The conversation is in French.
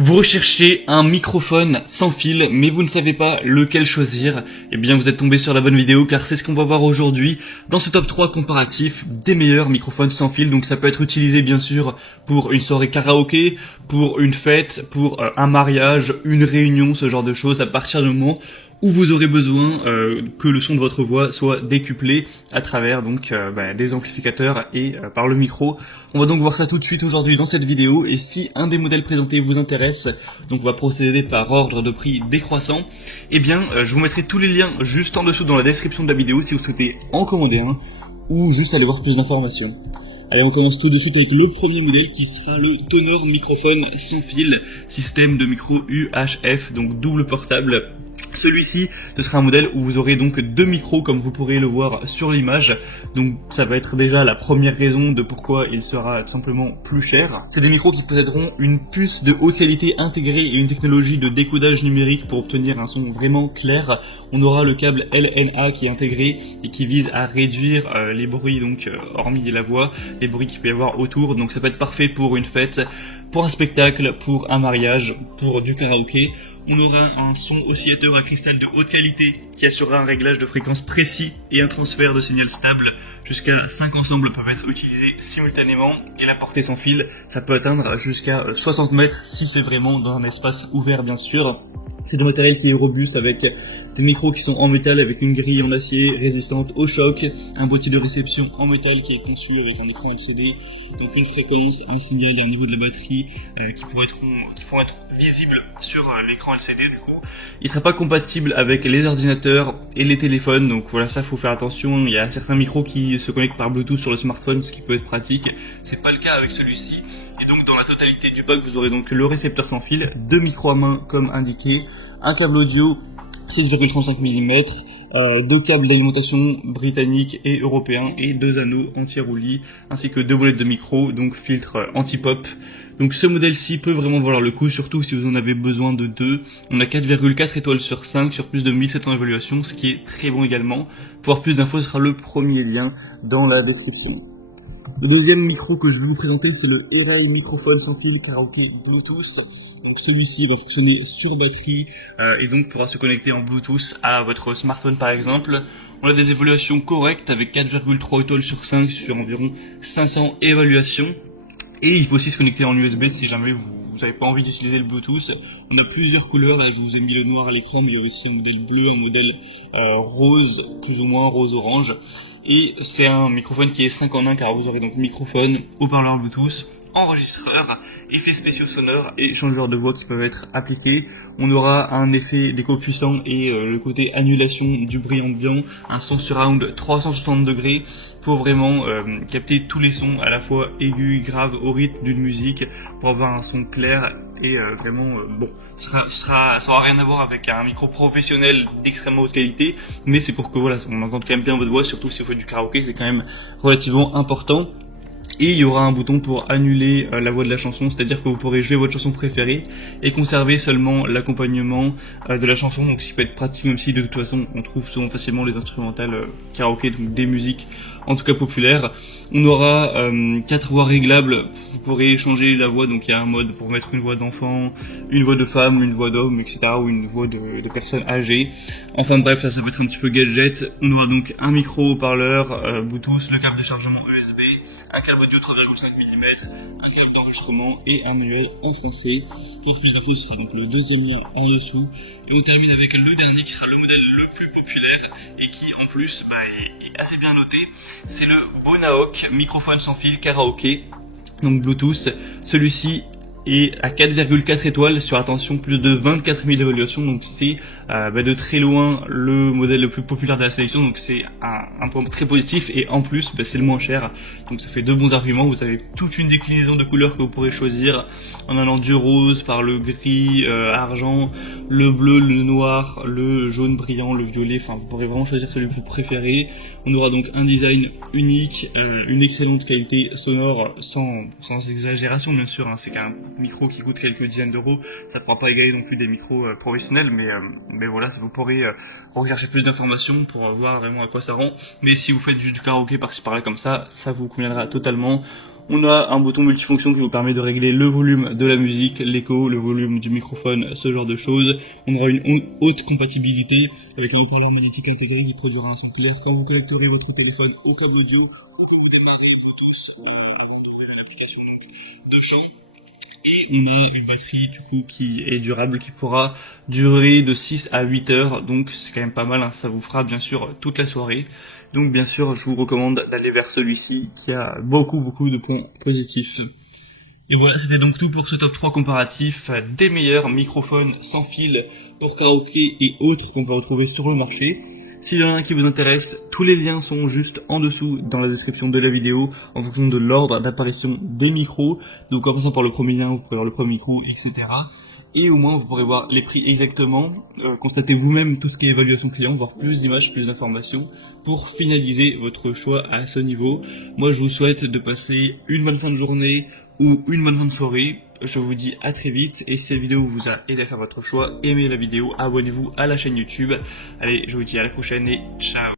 Vous recherchez un microphone sans fil, mais vous ne savez pas lequel choisir. Eh bien, vous êtes tombé sur la bonne vidéo, car c'est ce qu'on va voir aujourd'hui dans ce top 3 comparatif des meilleurs microphones sans fil. Donc ça peut être utilisé bien sûr pour une soirée karaoké, pour une fête, pour un mariage, une réunion, ce genre de choses, à partir du moment où vous aurez besoin que le son de votre voix soit décuplé à travers donc des amplificateurs et par le micro. On va donc voir ça tout de suite aujourd'hui dans cette vidéo, et si un des modèles présentés vous intéresse, donc on va procéder par ordre de prix décroissant, eh bien je vous mettrai tous les liens juste en dessous dans la description de la vidéo si vous souhaitez en commander un ou juste aller voir plus d'informations. Allez, on commence tout de suite avec le premier modèle qui sera le Tonor microphone sans fil, système de micro UHF, donc double portable. Celui-ci, ce sera un modèle où vous aurez donc deux micros comme vous pourrez le voir sur l'image. Donc ça va être déjà la première raison de pourquoi il sera tout simplement plus cher. C'est des micros qui posséderont une puce de haute qualité intégrée et une technologie de décodage numérique pour obtenir un son vraiment clair. On aura le câble LNA qui est intégré et qui vise à réduire les bruits, donc hormis la voix, les bruits qu'il peut y avoir autour. Donc ça peut être parfait pour une fête, pour un spectacle, pour un mariage, pour du karaoké. On aura un son oscillateur à cristal de haute qualité qui assurera un réglage de fréquence précis et un transfert de signal stable. Jusqu'à 5 ensembles peuvent être utilisés simultanément, et la portée sans fil, ça peut atteindre jusqu'à 60 mètres si c'est vraiment dans un espace ouvert bien sûr. C'est du matériel qui est robuste avec des micros qui sont en métal avec une grille en acier résistante au choc, un boîtier de réception en métal qui est conçu avec un écran LCD, donc une fréquence, un signal et un niveau de la batterie qui pourront être visibles sur l'écran LCD du coup. Il ne sera pas compatible avec les ordinateurs et les téléphones, donc voilà, ça faut faire attention. Il y a certains micros qui se connectent par Bluetooth sur le smartphone, ce qui peut être pratique. C'est pas le cas avec celui-ci. Et donc dans la totalité du pack, vous aurez donc le récepteur sans fil, deux micros à main comme indiqué, un câble audio 6,35 mm, deux câbles d'alimentation britanniques et européens et deux anneaux anti-roulis, ainsi que deux molettes de micro, donc filtre anti-pop. Donc ce modèle-ci peut vraiment valoir le coup, surtout si vous en avez besoin de deux. On a 4,4 étoiles sur 5 sur plus de 1700 évaluations, ce qui est très bon également. Pour avoir plus d'infos, ce sera le premier lien dans la description. Le deuxième micro que je vais vous présenter, c'est le Eray microphone sans fil karaoké Bluetooth. Donc celui-ci va fonctionner sur batterie et donc pourra se connecter en Bluetooth à votre smartphone par exemple. On a des évaluations correctes avec 4,3 étoiles sur 5 sur environ 500 évaluations. Et il peut aussi se connecter en USB si jamais vous n'avez pas envie d'utiliser le Bluetooth. On a plusieurs couleurs, là je vous ai mis le noir à l'écran, mais il y a aussi un modèle bleu, un modèle rose, plus ou moins rose-orange. Et c'est un microphone qui est 5 en 1 car vous aurez donc microphone, haut-parleur Bluetooth, enregistreur, effets spéciaux sonores et changeurs de voix qui peuvent être appliqués. On aura un effet d'écho puissant et le côté annulation du bruit ambiant, un son surround 360 degrés pour vraiment capter tous les sons à la fois aigus, graves, au rythme d'une musique, pour avoir un son clair et bon, ça aura rien à voir avec un micro professionnel d'extrêmement haute qualité, mais c'est pour que voilà, on entende quand même bien votre voix, surtout si vous faites du karaoké, c'est quand même relativement important. Et il y aura un bouton pour annuler la voix de la chanson, c'est-à-dire que vous pourrez jouer votre chanson préférée et conserver seulement l'accompagnement de la chanson, donc ce qui peut être pratique, même si de toute façon on trouve souvent facilement les instrumentales karaoké, donc des musiques en tout cas populaires. On aura 4 voix réglables, vous pourrez changer la voix, donc il y a un mode pour mettre une voix d'enfant, une voix de femme, une voix d'homme, etc., ou une voix de personne âgée. Enfin bref, ça peut être un petit peu gadget. On aura donc un micro haut-parleur Bluetooth, le câble de chargement USB, un câble audio 3,5 mm, un câble d'enregistrement et un manuel en français. Pour plus d'infos, ce sera donc le deuxième lien en dessous. Et on termine avec le dernier qui sera le modèle le plus populaire et qui en plus est assez bien noté. C'est le Bonahawk microphone sans fil karaoké, donc Bluetooth. Celui-ci est à 4,4 étoiles sur, attention, plus de 24 000 évaluations, donc c'est de très loin le modèle le plus populaire de la sélection, donc c'est un point très positif, et en plus c'est le moins cher, donc ça fait deux bons arguments. Vous avez toute une déclinaison de couleurs que vous pourrez choisir en allant du rose par le gris, argent, le bleu, le noir, le jaune brillant, le violet, enfin vous pourrez vraiment choisir celui que vous préférez. On aura donc un design unique, une excellente qualité sonore, sans exagération bien sûr, hein. C'est qu'un micro qui coûte quelques dizaines d'euros, ça ne pourra pas égaler non plus des micros professionnels, mais voilà, vous pourrez rechercher plus d'informations pour voir vraiment à quoi ça rend. Mais si vous faites du karaoké par-ci par-là comme ça vous conviendra totalement. On a un bouton multifonction qui vous permet de régler le volume de la musique, l'écho, le volume du microphone, ce genre de choses. On aura une haute compatibilité avec un haut-parleur magnétique intégré qui produira un son clair quand vous connecterez votre téléphone au câble audio ou quand vous démarrez Bluetooth l'application de chant. Et on a une batterie du coup qui est durable, qui pourra durer de 6 à 8 heures, donc c'est quand même pas mal, hein. Ça vous fera bien sûr toute la soirée. Donc bien sûr je vous recommande d'aller vers celui-ci qui a beaucoup de points positifs. Et voilà, c'était donc tout pour ce top 3 comparatif des meilleurs microphones sans fil pour karaoké et autres qu'on peut retrouver sur le marché. S'il y en a un qui vous intéresse, tous les liens sont juste en dessous dans la description de la vidéo en fonction de l'ordre d'apparition des micros. Donc en passant par le premier lien, vous pourrez voir le premier micro, etc. Et au moins vous pourrez voir les prix exactement, constatez vous-même tout ce qui est évaluation client, voir plus d'images, plus d'informations pour finaliser votre choix à ce niveau. Moi je vous souhaite de passer une bonne fin de journée ou une bonne fin de soirée. Je vous dis à très vite, et si cette vidéo vous a aidé à faire votre choix, aimez la vidéo, abonnez-vous à la chaîne YouTube. Allez, je vous dis à la prochaine et ciao.